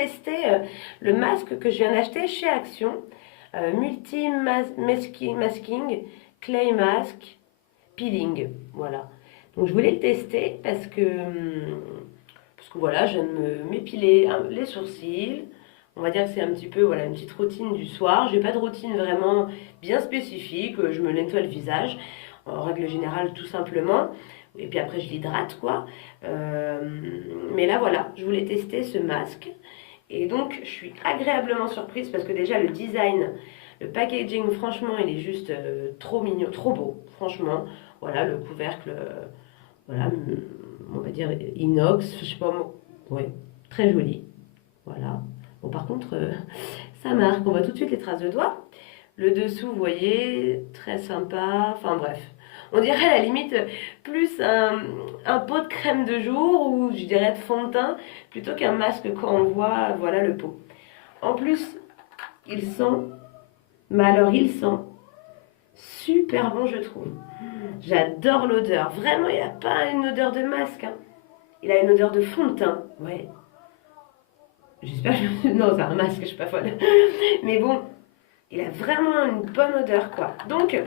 tester le masque que je viens d'acheter chez Action. Masking, Clay Mask, Peeling. Voilà. Donc je voulais le tester parce que voilà, j'aime m'épiler les sourcils. On va dire que c'est un petit peu voilà, une petite routine du soir. J'ai pas de routine vraiment bien spécifique. Je me nettoie le visage, en règle générale, tout simplement. Et puis après, je l'hydrate, quoi. Mais là, voilà, je voulais tester ce masque. Et donc, je suis agréablement surprise parce que déjà, le design, le packaging, franchement, il est juste trop mignon, trop beau, franchement. Voilà, le couvercle, voilà, on va dire inox, je sais pas, ouais, très joli. Voilà. Bon, par contre, ça marque. On voit tout de suite les traces de doigts. Le dessous, vous voyez, très sympa. Enfin bref, on dirait à la limite plus un pot de crème de jour ou je dirais de fond de teint plutôt qu'un masque quand on voit voilà le pot. En plus, il sent, mais alors il sent super bon je trouve. J'adore l'odeur. Vraiment, il n'a pas une odeur de masque, hein. Il a une odeur de fond de teint. Ouais. J'espère que... Non, c'est un masque, je suis pas folle. Mais bon, il a vraiment une bonne odeur, quoi. Donc,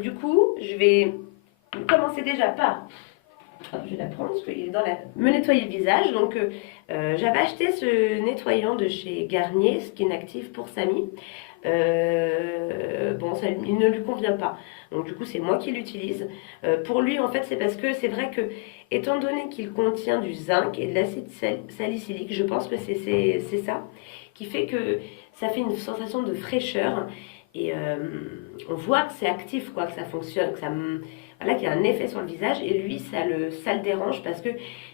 du coup, je vais commencer déjà par... Hop, je vais la prendre parce qu'il est dans la... Me nettoyer le visage. Donc, j'avais acheté ce nettoyant de chez Garnier, Skin Active pour Samy. Bon, ça, il ne lui convient pas. Donc, du coup, c'est moi qui l'utilise. Pour lui, en fait, c'est parce que c'est vrai que, étant donné qu'il contient du zinc et de l'acide salicylique, je pense que c'est ça qui fait que ça fait une sensation de fraîcheur. Et on voit que c'est actif, quoi, que ça fonctionne, que ça, voilà, qu'il y a un effet sur le visage. Et lui, ça le dérange parce que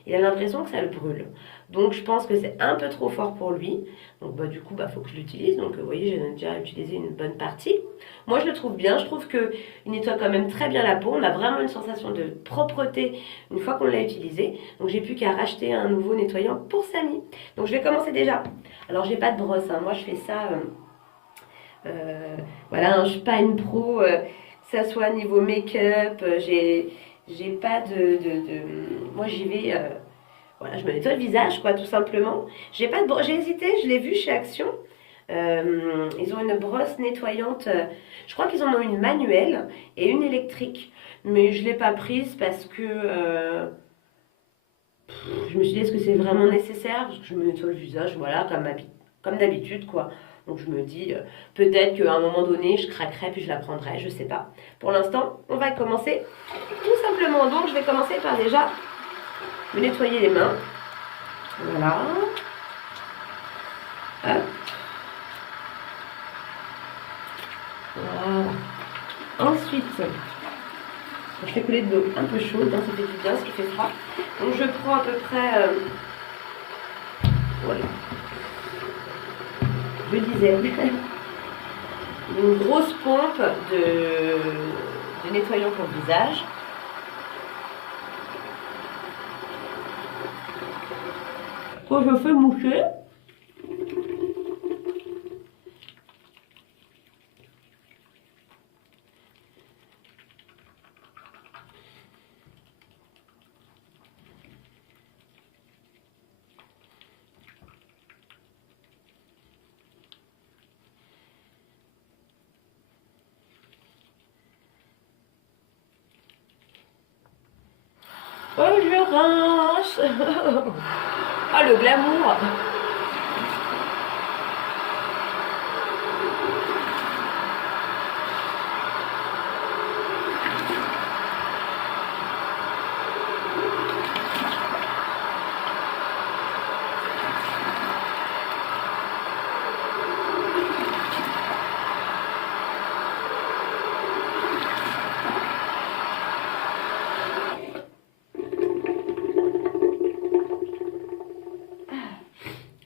il a l'impression que ça le brûle. Donc, je pense que c'est un peu trop fort pour lui. Donc, bah, du coup, bah, faut que je l'utilise. Donc, vous voyez, j'ai déjà utilisé une bonne partie. Moi, je le trouve bien. Je trouve qu'il nettoie quand même très bien la peau. On a vraiment une sensation de propreté une fois qu'on l'a utilisé. Donc, j'ai plus qu'à racheter un nouveau nettoyant pour Samy. Donc, je vais commencer déjà. Alors, j'ai pas de brosse, hein. Moi, je fais ça... voilà, hein, je suis pas une pro, que ça soit niveau make-up, j'ai pas moi j'y vais, voilà, je me nettoie le visage, quoi, tout simplement. J'ai pas de j'ai hésité, je l'ai vu chez Action. Ils ont une brosse nettoyante, je crois qu'ils en ont une manuelle et une électrique, mais je l'ai pas prise parce que je me suis dit, est-ce que c'est vraiment nécessaire? Parce que je me nettoie le visage, voilà, comme d'habitude, quoi. Donc je me dis, peut-être qu'à un moment donné, je craquerai, puis je la prendrai, je sais pas. Pour l'instant, on va commencer tout simplement. Donc je vais commencer par déjà me nettoyer les mains. Voilà. Hop. Voilà. Ensuite, je fais couler de l'eau un peu chaude, hein, ça fait du bien, ce qui fait froid. Donc je prends à peu près... voilà. Je disais, une grosse pompe de nettoyant pour le visage. Que je fais moucher. Oh, je rince. Ah, le glamour.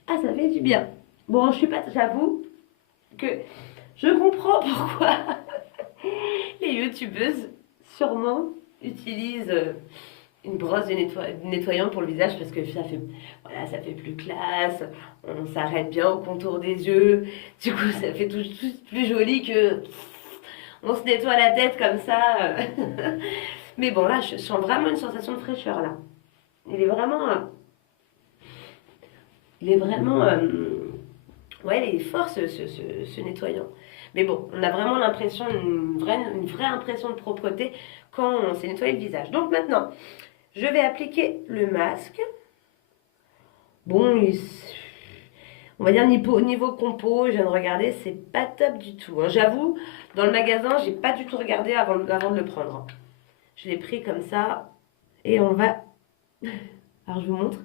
Ah, ça fait du bien. Bon, je suis pas... J'avoue que je comprends pourquoi les youtubeuses, sûrement, utilisent une brosse de nettoyant pour le visage parce que ça fait, voilà, ça fait plus classe, on s'arrête bien au contour des yeux, du coup ça fait tout plus joli que on se nettoie la tête comme ça. Mais bon là je sens vraiment une sensation de fraîcheur là. Il est vraiment... Il est vraiment... ouais, il est fort ce nettoyant. Mais bon, on a vraiment l'impression, une vraie impression de propreté quand on s'est nettoyé le visage. Donc maintenant, je vais appliquer le masque. Bon, on va dire niveau compo, je viens de regarder, c'est pas top du tout, hein. J'avoue, dans le magasin, j'ai pas du tout regardé avant de le prendre. Je l'ai pris comme ça et on va... Alors je vous montre.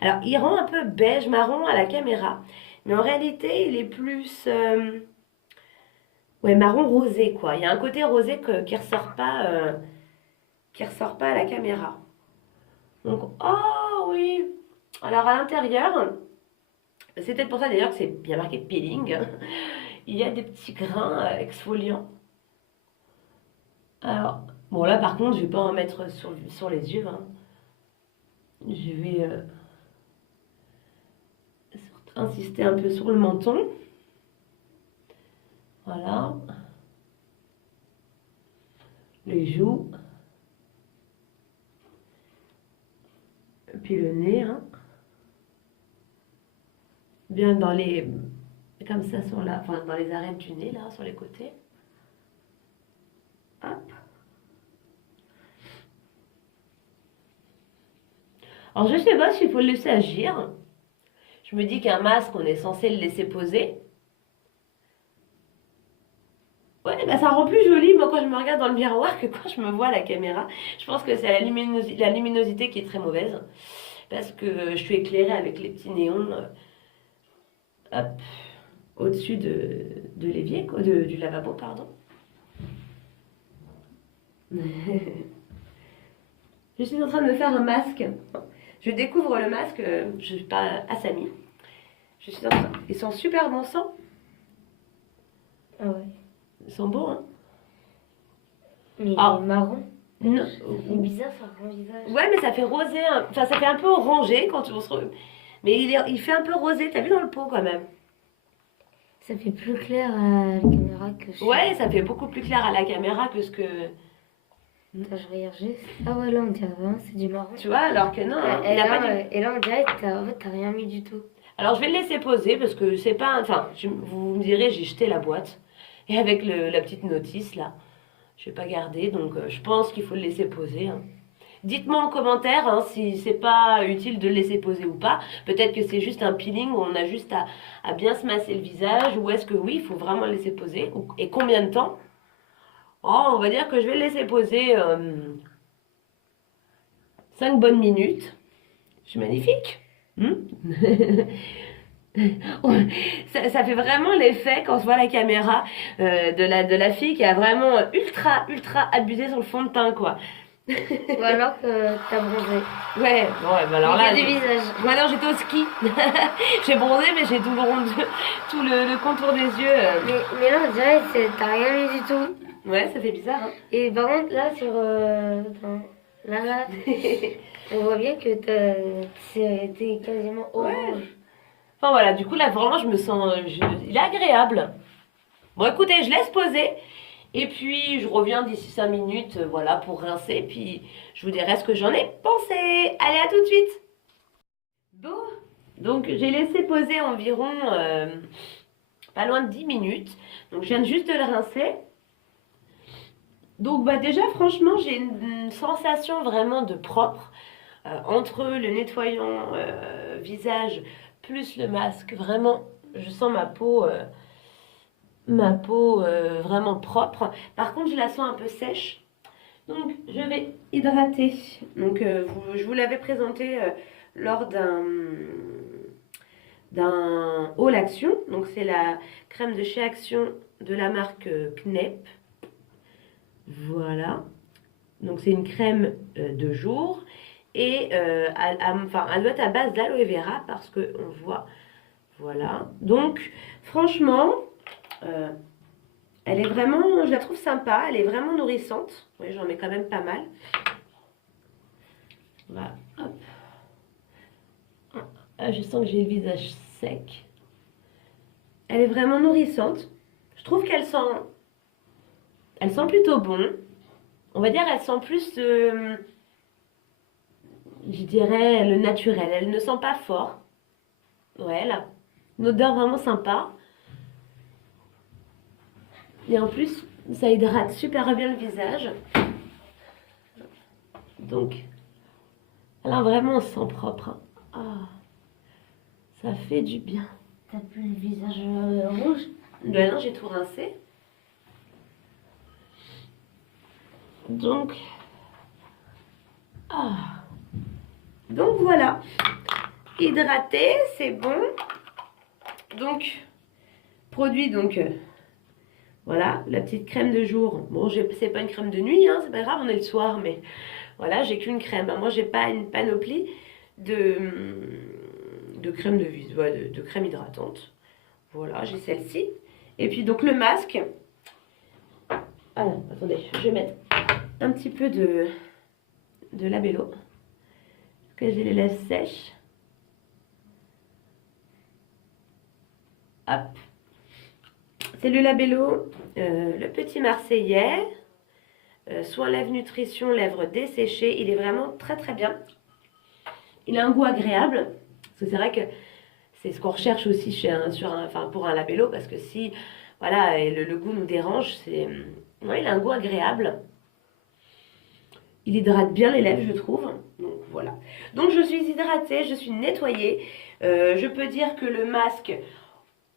Alors il rend un peu beige marron à la caméra, mais en réalité il est plus ouais, marron rosé quoi. Il y a un côté rosé qui ressort pas à la caméra. Donc oh oui. Alors à l'intérieur, c'est peut-être pour ça d'ailleurs que c'est bien marqué peeling. Il y a des petits grains exfoliants. Alors bon là par contre je vais pas en mettre sur les yeux, hein. Je vais insister un peu sur le menton. Voilà. Les joues. Puis le nez, hein. Bien dans les... Comme ça, enfin, dans les arêtes du nez, là, sur les côtés. Hop. Alors, je sais pas s'il faut le laisser agir. Je me dis qu'un masque, on est censé le laisser poser. Ouais, bah ça rend plus joli, moi, quand je me regarde dans le miroir que quand je me vois à la caméra. Je pense que c'est la luminosité qui est très mauvaise. Parce que je suis éclairée avec les petits néons, hop, au-dessus de l'évier, du lavabo, pardon. Je suis en train de me faire un masque. Je découvre le masque, je ne suis pas Assami. Je suis en train... Ils sont super bon sang. Ah ouais. Ils sont beaux, hein. Mais il Ah. est marron. Non. C'est bizarre, ça rend le visage. Ouais, mais ça fait rosé, hein. Enfin, ça fait un peu orangé quand on se... Mais il fait un peu rosé, t'as vu dans le pot quand même. Ça fait plus clair à la caméra que sur... Ouais, ça fait beaucoup plus clair à la caméra que ce que... Attends, je regarde juste. Ah ouais, là on dirait vraiment c'est du marron. Tu vois, alors que non, hein, et, il a là, pas du... et là on dirait que en fait, t'as rien mis du tout. Alors je vais le laisser poser parce que c'est pas... Enfin, vous me direz, j'ai jeté la boîte. Et avec la petite notice là, je vais pas garder. Donc je pense qu'il faut le laisser poser, hein. Dites-moi en commentaire, hein, si c'est pas utile de le laisser poser ou pas. Peut-être que c'est juste un peeling où on a juste à bien se masser le visage. Ou est-ce que oui, il faut vraiment le laisser poser. Et combien de temps? Oh, on va dire que je vais le laisser poser 5 bonnes minutes. C'est magnifique. Ça fait vraiment l'effet quand on se voit la caméra de la fille qui a vraiment ultra abusé sur le fond de teint, quoi. Ou alors que t'as bronzé. Ouais, bon, ouais, bah alors là, du visage. ou alors j'étais au ski. J'ai bronzé, mais j'ai tout le contour des yeux. Mais là on dirait que t'as rien mis du tout. Ouais, ça fait bizarre, hein. Et par contre là sur... là, on voit bien que t'es quasiment orange. Ouais. Enfin voilà, du coup là vraiment je me sens... il est agréable. Bon écoutez, je laisse poser. Et puis je reviens d'ici 5 minutes, voilà, pour rincer. Puis je vous dirai ce que j'en ai pensé. Allez, à tout de suite. Bon, donc j'ai laissé poser environ pas loin de 10 minutes. Donc je viens juste de le rincer. Donc bah déjà franchement j'ai une sensation vraiment de propre. Entre le nettoyant visage plus le masque, vraiment je sens ma peau vraiment propre. Par contre, je la sens un peu sèche. Donc, je vais hydrater. Donc, je vous l'avais présenté lors d'un haul Action. Donc, c'est la crème de chez Action de la marque Knep. Voilà. Donc, c'est une crème de jour. Et enfin, elle doit être à base d'aloe vera parce qu'on voit. Voilà. Donc, franchement... elle est vraiment, je la trouve sympa, elle est vraiment nourrissante. Oui, j'en mets quand même pas mal. Voilà, hop. Ah, je sens que j'ai le visage sec. Elle est vraiment nourrissante. Je trouve qu'elle sent plutôt bon. On va dire, elle sent plus, je dirais, le naturel. Elle ne sent pas fort. Ouais, là. Une odeur vraiment sympa. Et en plus, ça hydrate super bien le visage. Donc, là, vraiment, on se sent propre, hein. Ah, ça fait du bien. T'as plus le visage rouge? Ben non, j'ai tout rincé. Donc, ah. Donc voilà. Hydraté, c'est bon. Donc, produit, donc, voilà, la petite crème de jour. Bon, c'est pas une crème de nuit, hein, c'est pas grave, on est le soir, mais voilà, j'ai qu'une crème. Moi, j'ai pas une panoplie de crème de visage, de crème hydratante. Voilà, j'ai celle-ci. Et puis, donc, le masque. Ah non, attendez, je vais mettre un petit peu de labello. Que je les laisse sèches. Hop. C'est le labello, le petit marseillais. Soin lèvres nutrition, lèvres desséchées. Il est vraiment très très bien. Il a un goût agréable. Parce que c'est vrai que c'est ce qu'on recherche aussi pour un labello. Parce que si voilà, et le goût nous dérange, ouais, il a un goût agréable. Il hydrate bien les lèvres, je trouve. Donc voilà. Donc je suis hydratée, je suis nettoyée. Je peux dire que le masque,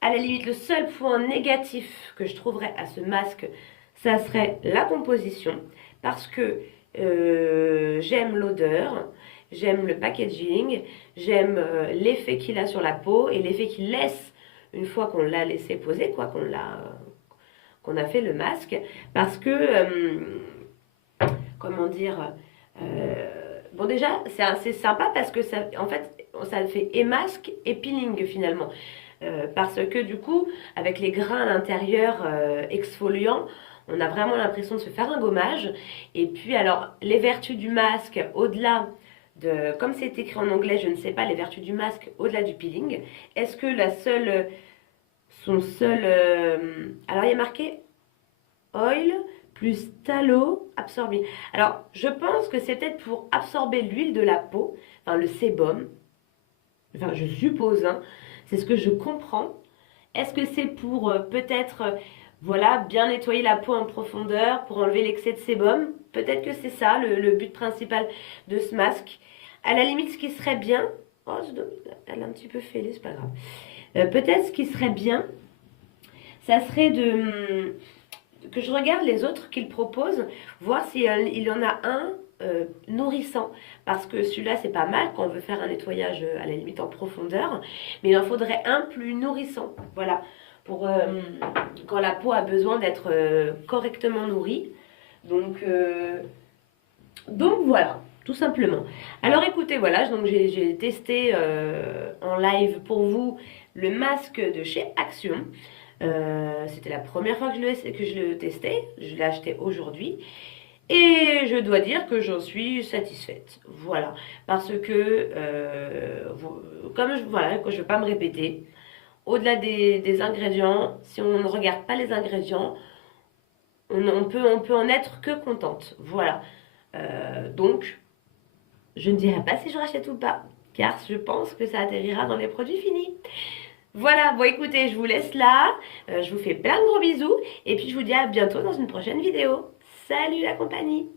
à la limite, le seul point négatif que je trouverais à ce masque, ça serait la composition. Parce que j'aime l'odeur, j'aime le packaging, j'aime l'effet qu'il a sur la peau et l'effet qu'il laisse une fois qu'on l'a laissé poser, quoi, qu'on a fait le masque. Parce que, comment dire, bon déjà, c'est assez sympa parce que ça, en fait, ça fait et masque et peeling finalement. Parce que du coup, avec les grains à l'intérieur exfoliants, on a vraiment l'impression de se faire un gommage. Et puis alors, les vertus du masque, au-delà de, comme c'est écrit en anglais, je ne sais pas, les vertus du masque au-delà du peeling. Est-ce que son seul, alors il y a marqué oil plus tallow absorbé. Alors, je pense que c'est peut-être pour absorber l'huile de la peau, enfin le sébum. Enfin, je suppose, hein. C'est ce que je comprends. Est-ce que c'est pour peut-être, voilà, bien nettoyer la peau en profondeur, pour enlever l'excès de sébum? Peut-être que c'est ça le but principal de ce masque. À la limite, ce qui serait bien, oh, elle a un petit peu fêlé, c'est pas grave. Peut-être ce qui serait bien, ça serait que je regarde les autres qu'il propose, voir s'il y en a un nourrissant. Parce que celui-là, c'est pas mal quand on veut faire un nettoyage à la limite en profondeur. Mais il en faudrait un plus nourrissant. Voilà. Pour quand la peau a besoin d'être correctement nourrie. Donc voilà, tout simplement. Alors écoutez, voilà, donc j'ai testé en live pour vous le masque de chez Action. C'était la première fois que je le testais. Je l'ai acheté aujourd'hui. Et je dois dire que j'en suis satisfaite. Voilà. Parce que, voilà, je ne vais pas me répéter, au-delà des ingrédients, si on ne regarde pas les ingrédients, on peut en être que contente. Voilà. Donc, je ne dirai pas si je rachète ou pas, car je pense que ça atterrira dans les produits finis. Voilà, bon écoutez, je vous laisse là. Je vous fais plein de gros bisous. Et puis je vous dis à bientôt dans une prochaine vidéo. Salut la compagnie!